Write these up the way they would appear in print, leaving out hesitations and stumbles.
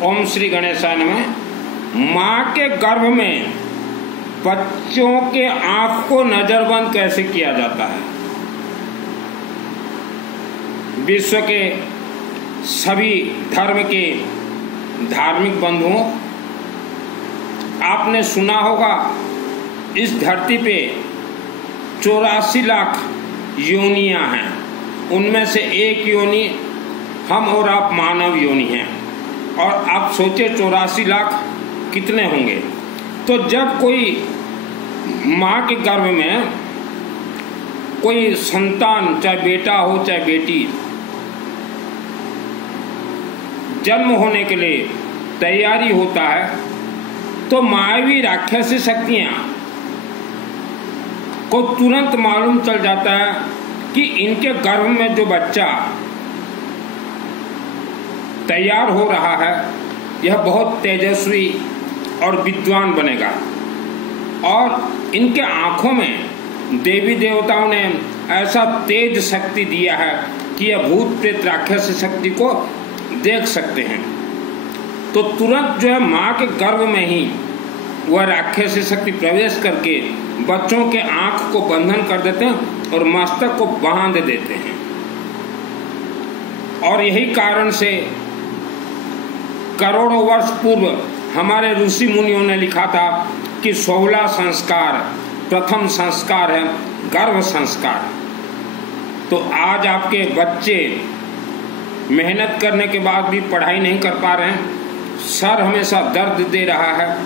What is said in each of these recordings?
ओम श्री गणेशाय नमः। माँ के गर्भ में बच्चों के आंख को नजरबंद कैसे किया जाता है? विश्व के सभी धर्म के धार्मिक बंधुओं, आपने सुना होगा इस धरती पे 84 लाख योनियां हैं। उनमें से एक योनि हम और आप मानव योनि हैं। और आप सोचे 84 लाख कितने होंगे? तो जब कोई माँ के गर्भ में कोई संतान, चाहे बेटा हो चाहे बेटी, जन्म होने के लिए तैयारी होता है, तो मायावी राक्षसी शक्तियां को तुरंत मालूम चल जाता है कि इनके गर्भ में जो बच्चा तैयार हो रहा है यह बहुत तेजस्वी और विद्वान बनेगा। और इनके आंखों में देवी देवताओं ने ऐसा तेज शक्ति दिया है कि यह भूत प्रेत राक्षसी शक्ति को देख सकते हैं। तो तुरंत जो है माँ के गर्भ में ही वह राक्षसी शक्ति प्रवेश करके बच्चों के आंख को बंधन कर देते हैं और मस्तक को बांध देते हैं। और यही कारण से करोड़ों वर्ष पूर्व हमारे ऋषि मुनियों ने लिखा था कि 16 संस्कार, प्रथम संस्कार है गर्भ संस्कार। तो आज आपके बच्चे मेहनत करने के बाद भी पढ़ाई नहीं कर पा रहे हैं, सर हमेशा दर्द दे रहा है,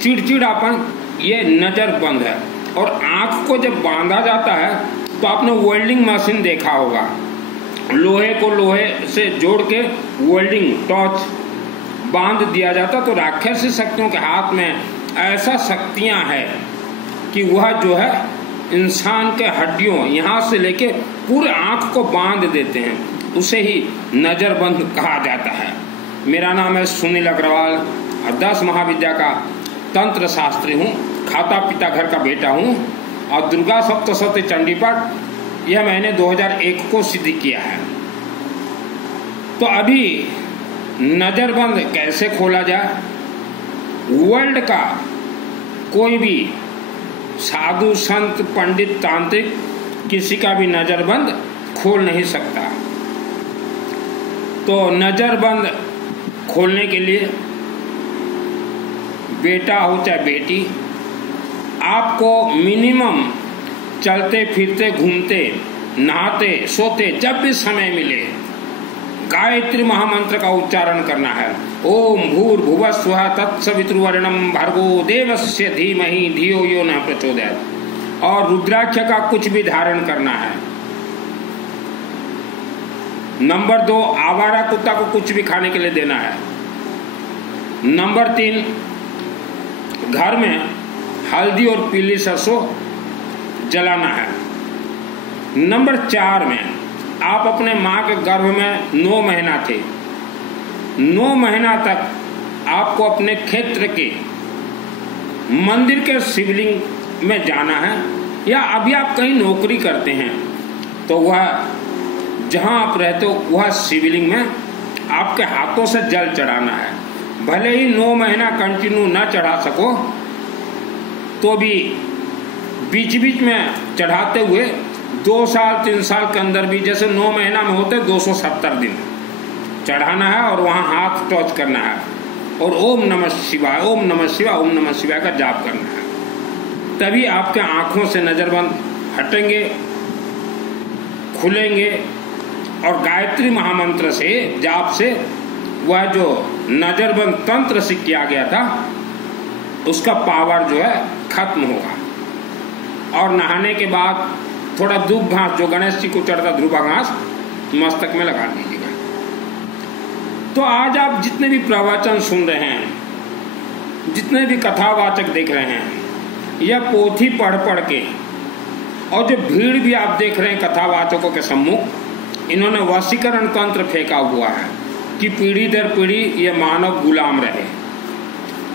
चिड़चिड़ापन, ये नजर बंद है। और आंख को जब बांधा जाता है तो आपने वेल्डिंग मशीन देखा होगा, लोहे को लोहे से जोड़ के वेल्डिंग टॉर्च बांध दिया जाता। तो राक्षसी शक्तियों के हाथ में ऐसा शक्तियां हैं कि वह जो है इंसान के हड्डियों यहाँ से लेके पूरे आंख को बांध देते हैं, उसे ही नजरबंद कहा जाता है। मेरा नाम है सुनील अग्रवाल और 10 महाविद्या का तंत्र शास्त्री हूँ, खाता पिता घर का बेटा हूँ। और दुर्गा सप्तशती चंडी पाठ यह मैंने 2001 को सिद्ध किया है। तो अभी नजरबंद कैसे खोला जाए? वर्ल्ड का कोई भी साधु संत पंडित तांत्रिक किसी का भी नजरबंद खोल नहीं सकता। तो नजरबंद खोलने के लिए बेटा हो चाहे बेटी, आपको मिनिमम चलते फिरते घूमते नहाते सोते जब भी समय मिले गायत्री महामंत्र का उच्चारण करना है। ओम भूर्भुवः स्वः तत्सवितुर्वरेण्यं भर्गो देवस्य धीमहि धियो यो न प्रचोदयात्। और रुद्राक्ष का कुछ भी धारण करना है। नंबर 2, आवारा कुत्ता को कुछ भी खाने के लिए देना है। नंबर 3, घर में हल्दी और पीली सरसों जलाना है। नंबर 4 में आप अपने माँ के गर्भ में 9 महीना थे, 9 महीना तक आपको अपने क्षेत्र के मंदिर के शिवलिंग में जाना है। या अभी आप कहीं नौकरी करते हैं तो वह जहाँ आप रहते हो वह शिवलिंग में आपके हाथों से जल चढ़ाना है। भले ही 9 महीना कंटिन्यू ना चढ़ा सको तो भी बीच बीच में चढ़ाते हुए 2 साल 3 साल के अंदर भी, जैसे 9 महीना में होते 270 दिन चढ़ाना है और वहाँ हाथ टच करना है और ओम नमः शिवाय, ओम नमः शिवाय, ओम नमः शिवाय का जाप करना है। तभी आपके आँखों से नजरबंद हटेंगे, खुलेंगे और गायत्री महामंत्र से, जाप से वह जो नजरबंद तंत्र से किया गया था उसका पावर जो है खत्म होगा। और नहाने के बाद थोड़ा धूप घास, जो गणेश जी को चढ़ता ध्रुवा घास, मस्तक में लगा दीजिएगा। तो आज आप जितने भी प्रवचन सुन रहे हैं, जितने भी कथावाचक देख रहे हैं, यह पोथी पढ़ पढ़ के, और जो भीड़ भी आप देख रहे हैं कथावाचकों के सम्मुख, इन्होंने वशीकरण तंत्र फेंका हुआ है कि पीढ़ी दर पीढ़ी ये मानव गुलाम रहे।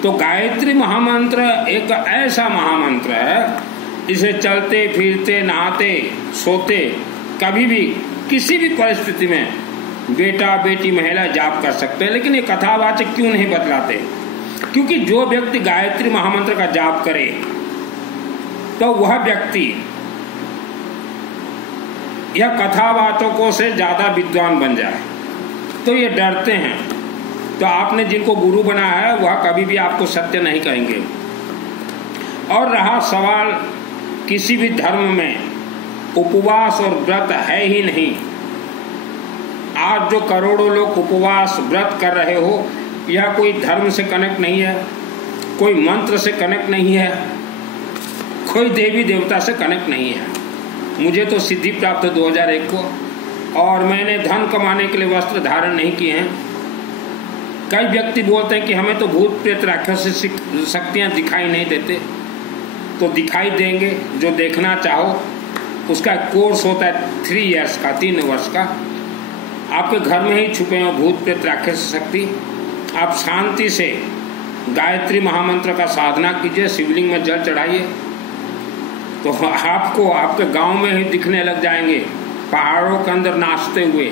तो गायत्री महामंत्र एक ऐसा महामंत्र है, इसे चलते फिरते नहाते सोते कभी भी किसी भी परिस्थिति में बेटा बेटी महिला जाप कर सकते हैं, लेकिन ये कथावाचक क्यों नहीं बतलाते? क्योंकि जो व्यक्ति गायत्री महामंत्र का जाप करे तो वह व्यक्ति यह कथावाचकों से ज़्यादा विद्वान बन जाए, तो ये डरते हैं। तो आपने जिनको गुरु बनाया है वह कभी भी आपको सत्य नहीं कहेंगे। और रहा सवाल किसी भी धर्म में उपवास और व्रत है ही नहीं। आज जो करोड़ों लोग उपवास व्रत कर रहे हो, यह कोई धर्म से कनेक्ट नहीं है, कोई मंत्र से कनेक्ट नहीं है, कोई देवी देवता से कनेक्ट नहीं है। मुझे तो सिद्धि प्राप्त 2001 को, और मैंने धन कमाने के लिए वस्त्र धारण नहीं किए हैं। कई व्यक्ति बोलते हैं कि हमें तो भूत प्रेत राक्षस शक्तियाँ दिखाई नहीं देते, तो दिखाई देंगे। जो देखना चाहो उसका कोर्स होता है 3 इयर्स का, 3 वर्ष का। आपके घर में ही छुपे हैं भूत प्रेत राक्षस शक्ति। आप शांति से गायत्री महामंत्र का साधना कीजिए, शिवलिंग में जल चढ़ाइए, तो आपको आपके गांव में ही दिखने लग जाएंगे, पहाड़ों के अंदर नाचते हुए।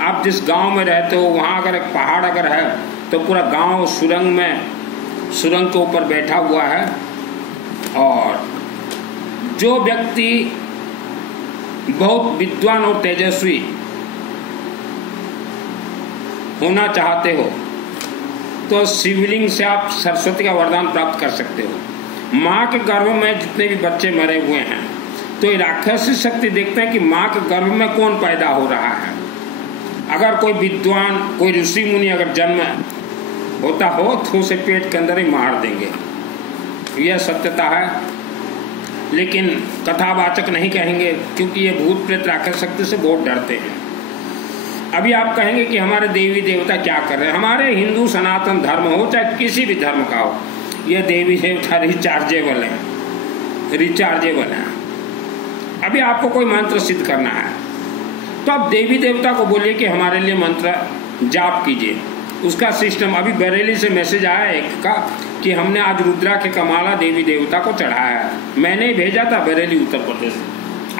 आप जिस गांव में रहते हो वहाँ अगर एक पहाड़ अगर है तो पूरा गांव सुरंग के ऊपर बैठा हुआ है। और जो व्यक्ति बहुत विद्वान और तेजस्वी होना चाहते हो तो शिवलिंग से आप सरस्वती का वरदान प्राप्त कर सकते हो। माँ के गर्भ में जितने भी बच्चे मरे हुए हैं, तो ये राक्षसी शक्ति देखते हैं कि माँ के गर्भ में कौन पैदा हो रहा है। अगर कोई विद्वान, कोई ऋषि मुनि अगर जन्म होता हो तो उसे पेट के अंदर ही मार देंगे। यह सत्यता है, लेकिन कथावाचक नहीं कहेंगे, क्योंकि ये भूत प्रेत राक्षस शक्ति से बहुत डरते हैं। अभी आप कहेंगे कि हमारे देवी देवता क्या कर रहे हैं। हमारे हिंदू सनातन धर्म हो चाहे किसी भी धर्म का हो, ये देवी देवता रिचार्जेबल है। अभी आपको कोई मंत्र सिद्ध करना है तो आप देवी देवता को बोलिए कि हमारे लिए मंत्र जाप कीजिए। उसका सिस्टम, अभी बरेली से मैसेज आया एक का कि हमने आज रुद्राक्ष का माला देवी देवता को चढ़ाया है। मैंने ही भेजा था, बरेली उत्तर प्रदेश।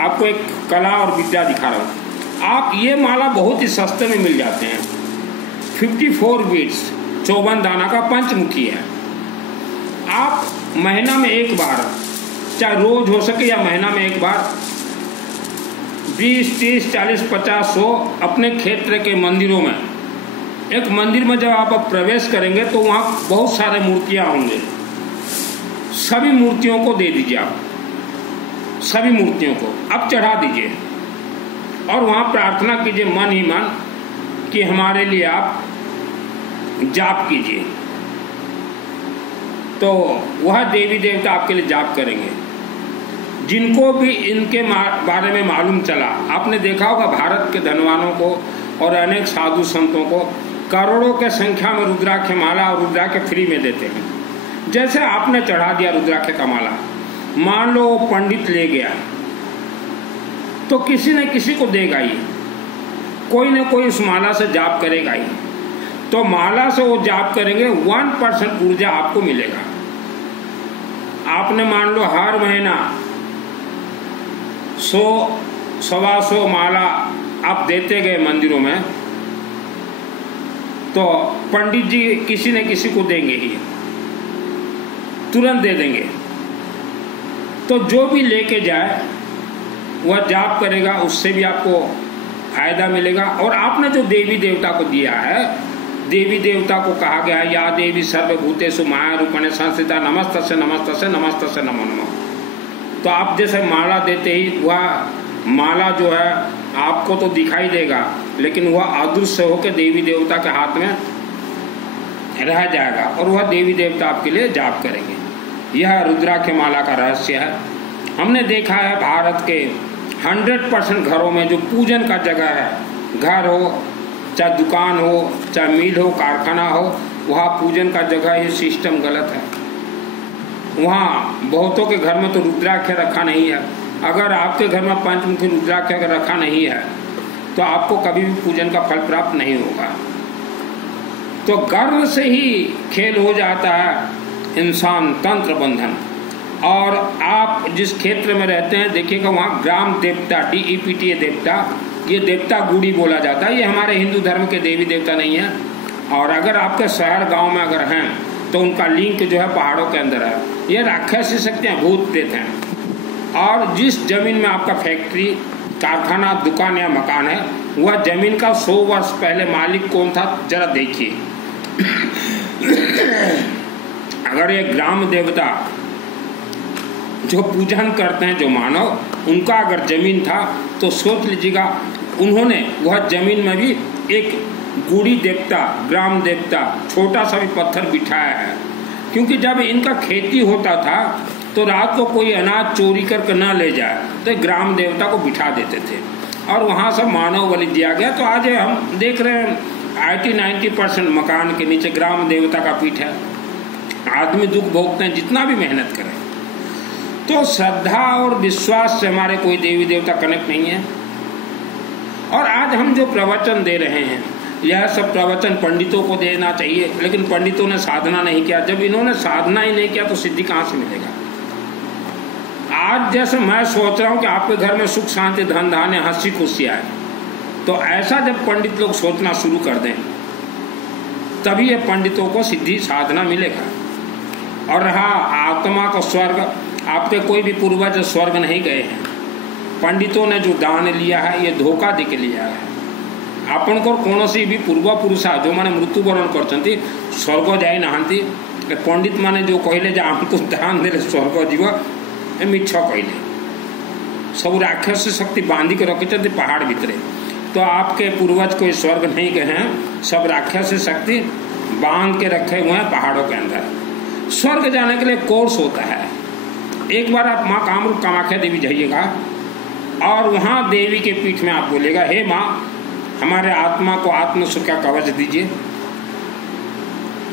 आपको एक कला और विद्या दिखा रहा हूँ। आप ये माला बहुत ही सस्ते में मिल जाते हैं। 54 बीट्स 54 दाना का पंचमुखी है। आप महीना में एक बार, चाहे रोज हो सके या महीना में एक बार, 20, 30, 40, 50, 100 अपने क्षेत्र के मंदिरों में, एक मंदिर में जब आप प्रवेश करेंगे तो वहाँ बहुत सारे मूर्तियाँ होंगे। सभी मूर्तियों को दे दीजिए, आप सभी मूर्तियों को आप चढ़ा दीजिए और वहाँ प्रार्थना कीजिए मन ही मन कि हमारे लिए आप जाप कीजिए। तो वह देवी देवता आपके लिए जाप करेंगे। जिनको भी इनके बारे में मालूम चला, आपने देखा होगा भारत के धनवानों को और अनेक साधु संतों को करोड़ों के संख्या में रुद्राक्ष माला और रुद्राक्ष फ्री में देते हैं। जैसे आपने चढ़ा दिया रुद्राक्ष का माला, मान लो वो पंडित ले गया तो किसी न किसी को देगा ही, कोई न कोई उस माला से जाप करेगा ही। तो माला से वो जाप करेंगे, 1% ऊर्जा आपको मिलेगा। आपने मान लो हर महीना 100-125 माला आप देते गए मंदिरों में, तो पंडित जी किसी न किसी को देंगे ही, तुरंत दे देंगे। तो जो भी लेके जाए वह जाप करेगा, उससे भी आपको फायदा मिलेगा। और आपने जो देवी देवता को दिया है, देवी देवता को कहा गया है या देवी सर्वभूतेषु माया रूपेण संस्थिता नमस्तस्यै नमस्तस्यै नमस्तस्यै नमो नमः। तो आप जैसे माला देते ही वह माला जो है आपको तो दिखाई देगा, लेकिन वह अदृश्य होकर देवी देवता के हाथ में रह जाएगा और वह देवी देवता आपके लिए जाप करेंगे। यह रुद्राक्ष माला का रहस्य है। हमने देखा है भारत के 100% घरों में जो पूजन का जगह है, घर हो चाहे दुकान हो चाहे मिल हो कारखाना हो, वहाँ पूजन का जगह ये सिस्टम गलत है। वहाँ बहुतों के घर में तो रुद्राक्ष रखा नहीं है। अगर आपके घर में पंचमुखी रुद्राक्ष अगर रखा नहीं है तो आपको कभी भी पूजन का फल प्राप्त नहीं होगा। तो गर्व से ही खेल हो जाता है इंसान तंत्र बंधन। और आप जिस क्षेत्र में रहते हैं देखिएगा वहाँ ग्राम देवता DEPTA देवता ये देवता गुड़ी बोला जाता है। ये हमारे हिंदू धर्म के देवी देवता नहीं है। और अगर आपके शहर गांव में अगर हैं तो उनका लिंक जो है पहाड़ों के अंदर है। ये राक्षसी शक्तियाँ भूत प्रेत हैं। और जिस जमीन में आपका फैक्ट्री, कारखाना, दुकान या मकान है, वह जमीन का 100 वर्ष पहले मालिक कौन था जरा देखिए। अगर ये ग्राम देवता जो पूजन करते हैं जो मानव, उनका अगर जमीन था तो सोच लीजिएगा उन्होंने वह जमीन में भी एक गुड़ी देवता, ग्राम देवता, छोटा सा भी पत्थर बिठाया है। क्योंकि जब इनका खेती होता था तो रात को कोई अनाज चोरी करके ना ले जाए तो ग्राम देवता को बिठा देते थे और वहाँ सब मानव बलि दिया गया। तो आज हम देख रहे हैं 80-90% मकान के नीचे ग्राम देवता का पीठ है। आदमी दुख भोगते हैं जितना भी मेहनत करें। तो श्रद्धा और विश्वास से हमारे कोई देवी देवता कनेक्ट नहीं है। और आज हम जो प्रवचन दे रहे हैं, यह सब प्रवचन पंडितों को देना चाहिए, लेकिन पंडितों ने साधना नहीं किया। जब इन्होंने साधना ही नहीं किया तो सिद्धि कहाँ से मिलेगा। आज जैसे मैं सोच रहा हूँ कि आपके घर में सुख शांति धन धान्य हंसी खुशी आए, तो ऐसा जब पंडित लोग सोचना शुरू कर दें तभी ये पंडितों को सिद्धि साधना मिलेगा। और रहा आत्मा का स्वर्ग, आपके कोई भी पूर्वज स्वर्ग नहीं गए हैं। पंडितों ने जो दान लिया है ये धोखा दे के लिया है। आपण को कौनसी भी पूर्व पुरुषा जो मैंने मृत्युवरण करछंती स्वर्ग जाई नहांती, पंडित माने जो कहले जे आपको दान देले स्वर्ग जीव ए मिछ कहले। सब राक्षस शक्ति बांधी के रखे पहाड़ भीतरे। तो आपके पूर्वज कोई स्वर्ग नहीं गए हैं, सब राक्षस शक्ति बांध के रखे हुए हैं पहाड़ों के अंदर। स्वर्ग जाने के लिए कोर्स होता है। एक बार आप माँ कामरूप कामाख्या देवी जाइएगा और वहाँ देवी के पीठ में आप बोलेगा, हे माँ हमारे आत्मा को आत्म सुख का कवच दीजिए।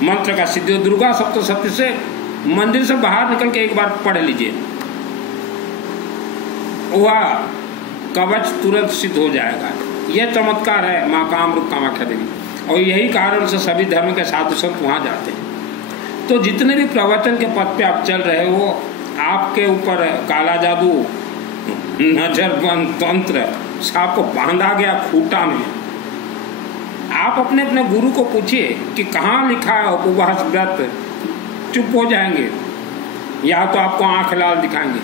मंत्र का सिद्धि दुर्गा सप्तशती से मंदिर से बाहर निकल के एक बार पढ़ लीजिए, वह कवच तुरंत सिद्ध हो जाएगा। यह चमत्कार है माँ कामरूप कामाख्या देवी। और यही कारण से सभी धर्म के साधु संत वहाँ जाते हैं। तो जितने भी प्रवचन के पद पे आप चल रहे हो, आपके ऊपर काला जादू, नजरबंद तंत्र सांप को बांधा गया खूंटा में। आप अपने अपने गुरु को पूछिए कि कहाँ लिखा है उपवास व्रत, चुप हो जाएंगे या तो आपको आंख लाल दिखाएंगे।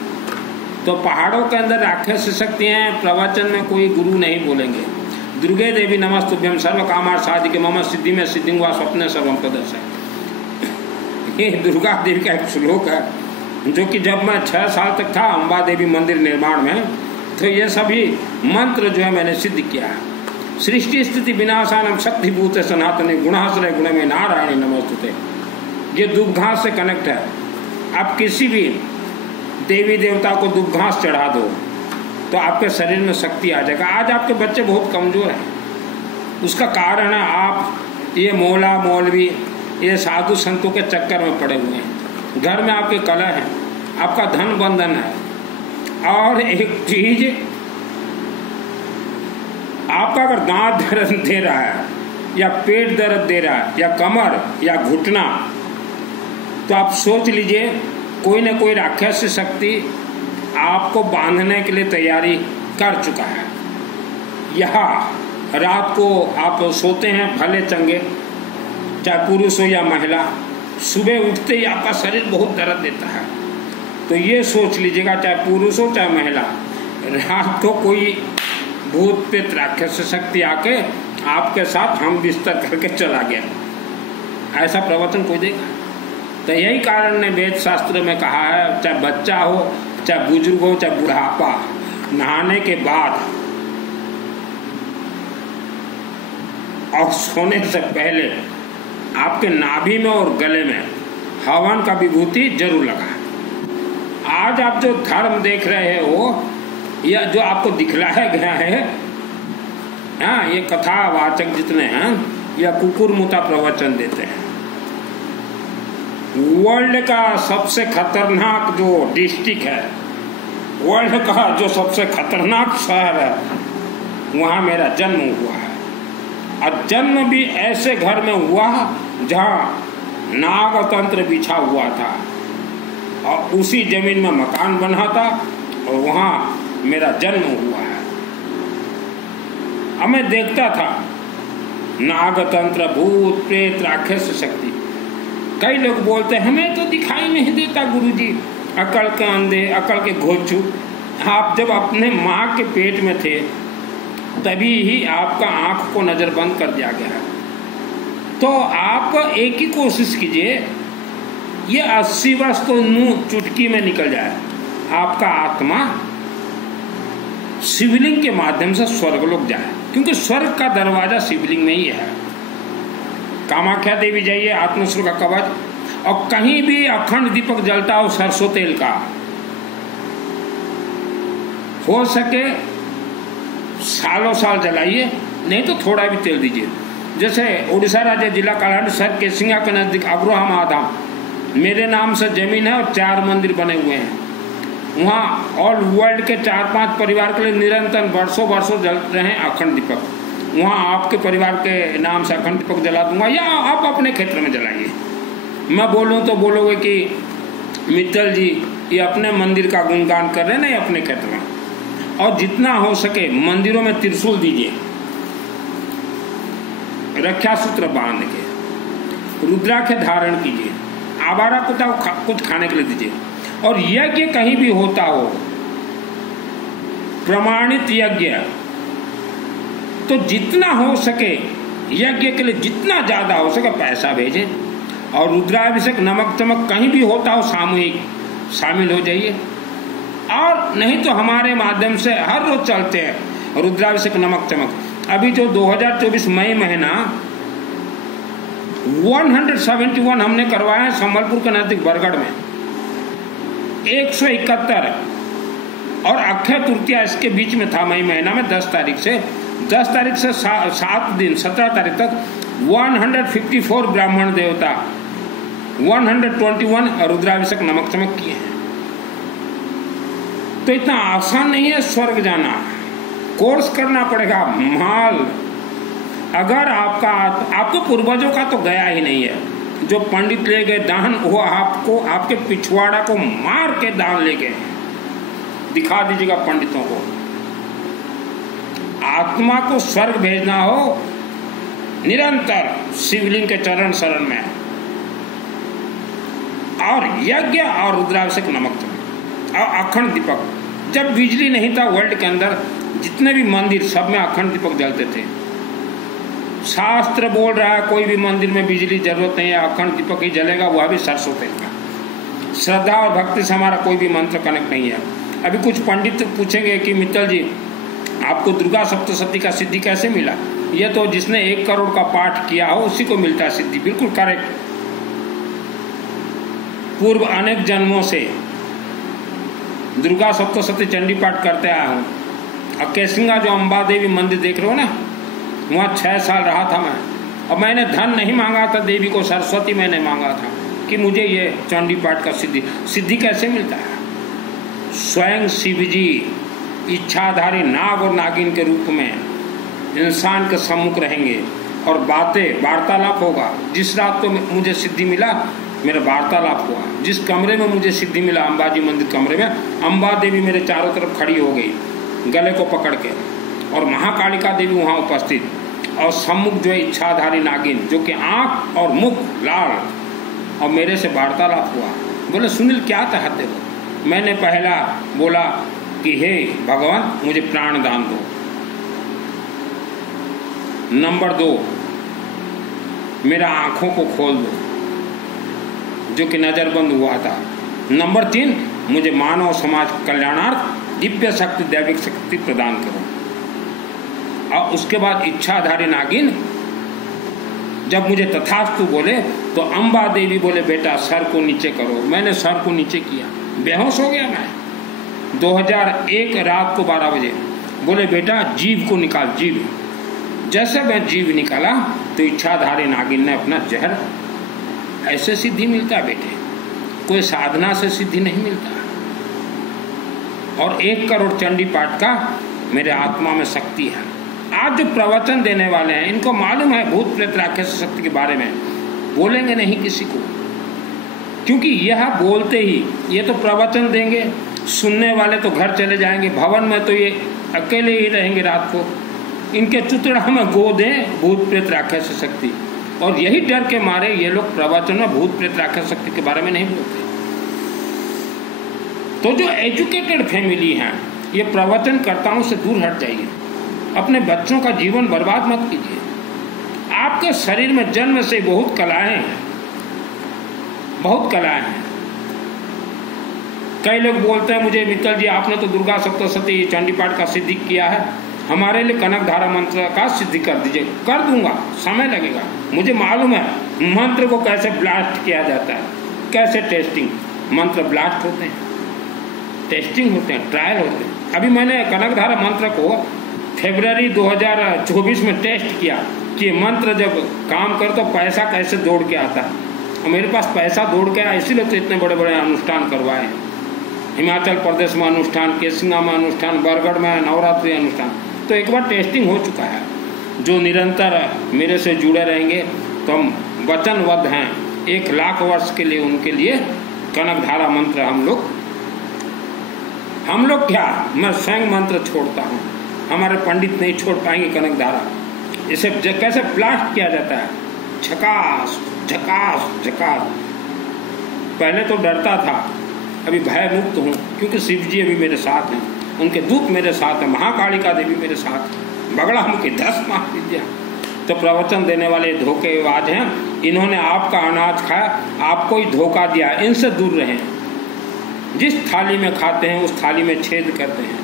तो पहाड़ों के अंदर राक्षस शक्ति हैं, प्रवचन में कोई गुरु नहीं बोलेंगे। दुर्गे देवी नमस्तुभ्यम सर्व कामार साधिके मम सिद्धि में सिद्धि हुआ स्वप्ने सर्वम प्रदर्शय। ये दुर्गा देवी का एक श्लोक है जो कि जब मैं 6 साल तक था अम्बा देवी मंदिर निर्माण में, तो ये सभी मंत्र जो है मैंने सिद्ध किया है। सृष्टि स्थिति विनाशानम शक्तिभूत सनातने गुणाश्रय गुण में नारायणी नमोस्तुते। ये दूब घास से कनेक्ट है। आप किसी भी देवी देवता को दूब घास चढ़ा दो तो आपके शरीर में शक्ति आ जाएगा। आज आपके बच्चे बहुत कमजोर हैं, उसका कारण है आप ये मौला मौलवी ये साधु संतों के चक्कर में पड़े हुए हैं। घर में आपके कलह है, आपका धन बंधन है। और एक चीज, आपका अगर दांत दर्द दे रहा है या पेट दर्द दे रहा है या कमर या घुटना, तो आप सोच लीजिए कोई न कोई राक्षस शक्ति आपको बांधने के लिए तैयारी कर चुका है। यहाँ रात को आप सोते हैं भले चंगे, चाहे पुरुष हो या महिला, सुबह उठते ही आपका शरीर बहुत दर्द देता है। तो ये सोच लीजिएगा चाहे पुरुष हो चाहे महिला, रात को कोई भूत प्रेत राक्षस शक्ति आके आपके साथ हम बिस्तर करके चला गया, ऐसा प्रवचन कोई देगा? तो यही कारण ने वेद शास्त्र में कहा है, चाहे बच्चा हो चाहे बुजुर्ग हो चाहे बुढ़ापा, नहाने के बाद और सोने से पहले आपके नाभि में और गले में हवन का विभूति जरूर लगाएं। आज आप जो धर्म देख रहे हो या जो आपको दिखलाया गया है, ये कथावाचक जितने हैं या कुकुर मुता प्रवचन देते हैं। वर्ल्ड का सबसे खतरनाक जो डिस्ट्रिक्ट है, वर्ल्ड का जो सबसे खतरनाक शहर है, वहाँ मेरा जन्म हुआ है। और जन्म भी ऐसे घर में हुआ जहाँ नागतंत्र बिछा हुआ था और उसी जमीन में मकान बना था और वहाँ मेरा जन्म हुआ है। अब मैं देखता था नागतंत्र, भूत, प्रेत, राक्षस शक्ति। कई लोग बोलते हैं हमें तो दिखाई नहीं देता गुरुजी, अकल के अंधे, अकल के घोचू। आप जब अपने माँ के पेट में थे तभी ही आपका आँख को नज़र बंद कर दिया गया है। तो आप एक ही कोशिश कीजिए, ये 80 वर्ष तो यूं चुटकी में निकल जाए, आपका आत्मा शिवलिंग के माध्यम से स्वर्गलोक जाए, क्योंकि स्वर्ग का दरवाजा शिवलिंग में ही है। कामाख्या देवी जाइए, आत्मस्वर का कवच, और कहीं भी अखंड दीपक जलता हो सरसों तेल का, हो सके सालों साल जलाइए, नहीं तो थोड़ा भी तेल दीजिए। जैसे उड़ीसा राज्य जिला कालाहांडी शहर केसिंगा के नजदीक अग्रोहा महाधाम, मेरे नाम से जमीन है और 4 मंदिर बने हुए हैं। वहाँ ऑल वर्ल्ड के 4-5 परिवार के लिए निरंतर वर्षों जल रहे हैं अखंड दीपक। वहाँ आपके परिवार के नाम से अखंड दीपक जला दूंगा, या आप अपने क्षेत्र में जलाइए। मैं बोलूँ तो बोलोगे कि मित्तल जी ये अपने मंदिर का गुणगान कर रहे हैं, नहीं अपने क्षेत्र में। और जितना हो सके मंदिरों में त्रिशूल दीजिए, रक्षा सूत्र बांध के, रुद्राक्ष धारण कीजिए, आवारा कुत्ता कुछ खाने के लिए दीजिए। और यज्ञ कहीं भी होता हो, प्रमाणित यज्ञ, तो जितना हो सके यज्ञ के लिए जितना ज्यादा हो सके पैसा भेजें। और रुद्राभिषेक, नमक चमक कहीं भी होता हो सामूहिक शामिल हो जाइए। और नहीं तो हमारे माध्यम से हर रोज चलते हैं रुद्राभिषेक, नमक चमक। अभी जो 2024 मई महीना 171 हमने करवाया है संबलपुर के नजदीक बरगढ़ में, 171, और अक्षय तृतीया इसके बीच में था मई महीना में 10 तारीख से 7 दिन 17 तारीख तक 154 ब्राह्मण देवता 121 रुद्राभिषेक नमक चमक किए हैं। तो इतना आसान नहीं है स्वर्ग जाना, कोर्स करना पड़ेगा। माल अगर आपको पूर्वजों का तो गया ही नहीं है। जो पंडित ले गए दान, वो आपको आपके पिछवाड़ा को मार के दान ले गए। दिखा दीजिएगा पंडितों को। आत्मा को स्वर्ग भेजना हो, निरंतर शिवलिंग के चरण शरण में, और यज्ञ और रुद्राभिषेक नमक और अखंड दीपक। जब बिजली नहीं था वर्ल्ड के अंदर, जितने भी मंदिर सब में अखंड दीपक जलते थे। शास्त्र बोल रहा है कोई भी मंदिर में बिजली जरूरत नहीं है, अखंड दीपक ही जलेगा, वह भी सरसों तेल का। श्रद्धा और भक्ति से हमारा कोई भी मंत्र कनेक्ट नहीं है। अभी कुछ पंडित पूछेंगे कि मित्तल जी आपको दुर्गा सप्तशती का सिद्धि कैसे मिला? ये तो जिसने 1 करोड़ का पाठ किया हो उसी को मिलता है सिद्धि। बिल्कुल करेक्ट। पूर्व अनेक जन्मों से दुर्गा सप्तशती चंडी पाठ करते आया हूँ। और केसिंगा जो अम्बा देवी मंदिर देख रहे हो ना, वहाँ 6 साल रहा था मैं। और मैंने धन नहीं मांगा था देवी को, सरस्वती मैंने मांगा था कि मुझे ये चंडी पाठ का सिद्धि कैसे मिलता है। स्वयं शिव जी इच्छाधारी नाग और नागिन के रूप में इंसान के सम्मुख रहेंगे और वार्तालाप होगा। जिस रात को मुझे सिद्धि मिला, मेरा वार्तालाप हुआ। जिस कमरे में मुझे सिद्धि मिला, अंबाजी मंदिर कमरे में, अम्बा देवी मेरे चारों तरफ खड़ी हो गई गले को पकड़ के, और महाकालिका देवी वहाँ उपस्थित, और सम्मुख जो है इच्छाधारी नागिन, जो कि आँख और मुख लाल, और मेरे से वार्तालाप हुआ। बोले सुनील क्या चाहते हो? मैंने पहला बोला कि हे भगवान मुझे प्राण दान दो। नंबर 2, मेरा आँखों को खोल दो जो कि नजरबंद हुआ था। नंबर 3, मुझे मानव समाज कल्याणार्थ दिव्य शक्ति, दैविक शक्ति प्रदान करो। और उसके बाद इच्छाधारी नागिन जब मुझे तथास्तु बोले तो अम्बा देवी बोले बेटा सर को नीचे करो। मैंने सर को नीचे किया, बेहोश हो गया मैं। 2001 रात को 12 बजे बोले बेटा जीव को निकाल, जीव। जैसे मैं जीव निकाला तो इच्छाधारी नागिन ने अपना जहर। ऐसे सिद्धि मिलता है बेटे, कोई साधना से सिद्धि नहीं मिलता। और 1 करोड़ चंडी पाठ का मेरे आत्मा में शक्ति है। आज जो प्रवचन देने वाले हैं इनको मालूम है भूत प्रेत राक्षस शक्ति के बारे में, बोलेंगे नहीं किसी को, क्योंकि यह बोलते ही ये तो प्रवचन देंगे, सुनने वाले तो घर चले जाएंगे, भवन में तो ये अकेले ही रहेंगे रात को। इनके चुतड़ा में गोद है भूत प्रेत राक्षस शक्ति, और यही डर के मारे ये लोग प्रवचन में भूत प्रेत राक्षस शक्ति के बारे में नहीं बोलते। तो जो एजुकेटेड फैमिली है, ये प्रवचनकर्ताओं से दूर हट जाइए, अपने बच्चों का जीवन बर्बाद मत कीजिए। आपके शरीर में जन्म से बहुत कलाएं हैं, बहुत कलाएं हैं। कई लोग बोलते हैं मुझे मित्तल जी आपने तो दुर्गा सप्तशती चंडी पाठ का सिद्धि किया है, हमारे लिए कनक धारा मंत्र का सिद्धि कर दीजिए। कर दूंगा, समय लगेगा, मुझे मालूम है मंत्र को कैसे ब्लास्ट किया जाता है, कैसे टेस्टिंग मंत्र ब्लास्ट होते हैं, टेस्टिंग होते हैं, ट्रायल होते हैं। अभी मैंने कनक धारा मंत्र को फरवरी 2024 में टेस्ट किया कि मंत्र जब काम कर तो पैसा कैसे दौड़ के आता है, और मेरे पास पैसा दौड़ के आया, इसीलिए तो इतने बड़े बड़े अनुष्ठान करवाए। हिमाचल प्रदेश में अनुष्ठान, केसिंगा में अनुष्ठान, बरगढ़ में नवरात्रि अनुष्ठान, तो एक बार टेस्टिंग हो चुका है। जो निरंतर मेरे से जुड़े रहेंगे तो हम वचनबद्ध हैं 1 लाख वर्ष के लिए उनके लिए कनक धारा मंत्र हम लोग क्या, मैं स्वयं मंत्र छोड़ता हूँ, हमारे पंडित नहीं छोड़ पाएंगे कनक धारा। इसे कैसे ब्लास्ट किया जाता है, झकास झकास झकास। पहले तो डरता था, अभी भय मुक्त हूँ, क्योंकि शिव जी अभी मेरे साथ हैं, उनके दूत मेरे साथ हैं, महाकालिका देवी मेरे साथ, बगड़ा मुखी 10 महाविद्या। तो प्रवचन देने वाले धोखेबाज हैं, इन्होंने आपका अनाज खाया, आपको ही धोखा दिया, इनसे दूर रहें। जिस थाली में खाते हैं उस थाली में छेद करते हैं,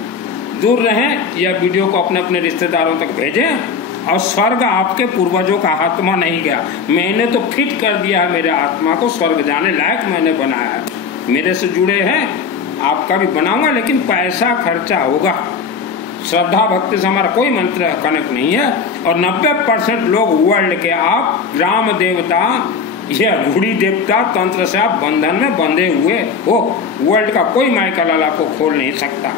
दूर रहें। यह वीडियो को अपने अपने रिश्तेदारों तक भेजें। और स्वर्ग आपके पूर्वजों का आत्मा नहीं गया, मैंने तो फिट कर दिया है, मेरे आत्मा को स्वर्ग जाने लायक मैंने बनाया है। मेरे से जुड़े हैं, आपका भी बनाऊंगा, लेकिन पैसा खर्चा होगा। श्रद्धा भक्ति से हमारा कोई मंत्र कनेक्ट नहीं है। और 90% लोग वर्ल्ड के, आप राम देवता या रूढ़ी देवता तंत्र से आप बंधन में बंधे हुए हो। वर्ल्ड का कोई माइका लाला को खोल नहीं सकता।